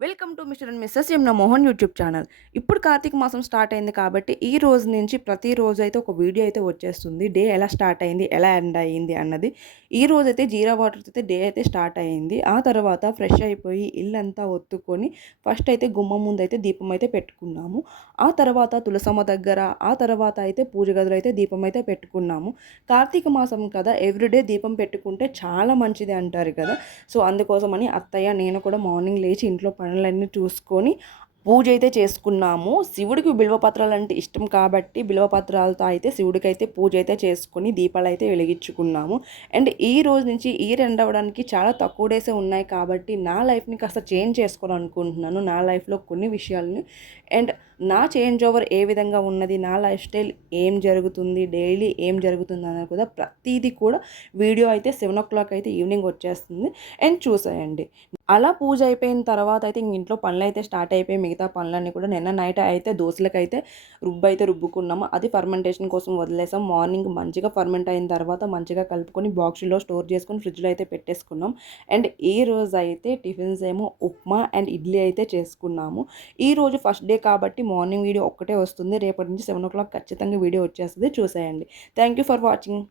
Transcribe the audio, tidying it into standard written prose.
Welcome to mister and Mrs Yamuna Mohan YouTube channel. ఇప్పుడు కార్తీక మాసం start అయింది కాబట్టి ఈ రోజు నుంచి ప్రతిరోజు అయితే ఒక వీడియో అయితే వచ్చేస్తుంది. డే ఎలా స్టార్ట్ అయింది, ఎలా ఎండ్ అయింది అన్నది. ఈ రోజైతే జీరా వాటర్‌తో అయితే డే అయితే స్టార్ట్ అయింది. ఆ తర్వాత ఫ్రెష్ అయిపోయి ఇల్లంతా ఒత్తుకొని ఫస్ట్ అయితే గుమ్మం ముందైతే దీపం అయితే పెట్టుకున్నాము. ఆ తర్వాత తులసమ్మ దగ్గర, ఆ తర్వాత అయితే పూజ గదిలో అయితే దీపం అయితే పెట్టుకున్నాము. కార్తీక మాసం కదా, ఎవ్రీడే దీపం పెట్టుకుంటే చాలా మంచిది అంటారు కదా! సో, అందుకోసమని అత్తయ్య, నేను కూడా మార్నింగ్ లేచి ఇంట్లో పనులన్నీ చూసుకొని పూజ అయితే చేసుకున్నాము. శివుడికి బిల్వపత్రాలంటే ఇష్టం కాబట్టి బిల్వపత్రాలతో అయితే శివుడికైతే పూజ అయితే చేసుకొని దీపాలైతే వెలిగించుకున్నాము. అండ్ ఈ రోజు నుంచి ఇయర్ ఎండ్ అవ్వడానికి చాలా తక్కువ డేసే ఉన్నాయి కాబట్టి నా లైఫ్‌ని కాస్త చేంజ్ చేసుకోవాలనుకుంటున్నాను. నా లైఫ్‌లో కొన్ని విషయాలని అండ్ నా చేంజ్ ఓవర్ ఏ విధంగా ఉన్నది, నా లైఫ్ స్టైల్ ఏం జరుగుతుంది, డైలీ ఏం జరుగుతుందన్నది కూడా ప్రతీది కూడా వీడియో అయితే 7:00 అయితే ఈవినింగ్ వచ్చేస్తుంది అండ్ చూసేయండి. అలా పూజ అయిపోయిన తర్వాత అయితే ఇంక ఇంట్లో పనులైతే స్టార్ట్ అయిపోయి మిగతా పనులన్నీ కూడా నిన్న నైట్ అయితే దోసలకైతే రుబ్బైతే రుబ్బుకున్నాము. అది ఫర్మెంటేషన్ కోసం వదిలేసాం. మార్నింగ్ మంచిగా ఫర్మెంట్ అయిన తర్వాత మంచిగా కలుపుకొని బాక్స్‌లో స్టోర్ చేసుకొని ఫ్రిడ్జ్‌లో అయితే పెట్టేసుకున్నాం. అండ్ ఈ రోజు అయితే టిఫిన్స్ ఏమో ఉప్మా అండ్ ఇడ్లీ అయితే చేసుకున్నాము. ఈరోజు ఫస్ట్ డే కాబట్టి మార్నింగ్ వీడియో ఒక్కటే వస్తుంది. రేపటి నుంచి 7:00 ఖచ్చితంగా వీడియో వచ్చేస్తది. చూసేయండి. Thank you for watching.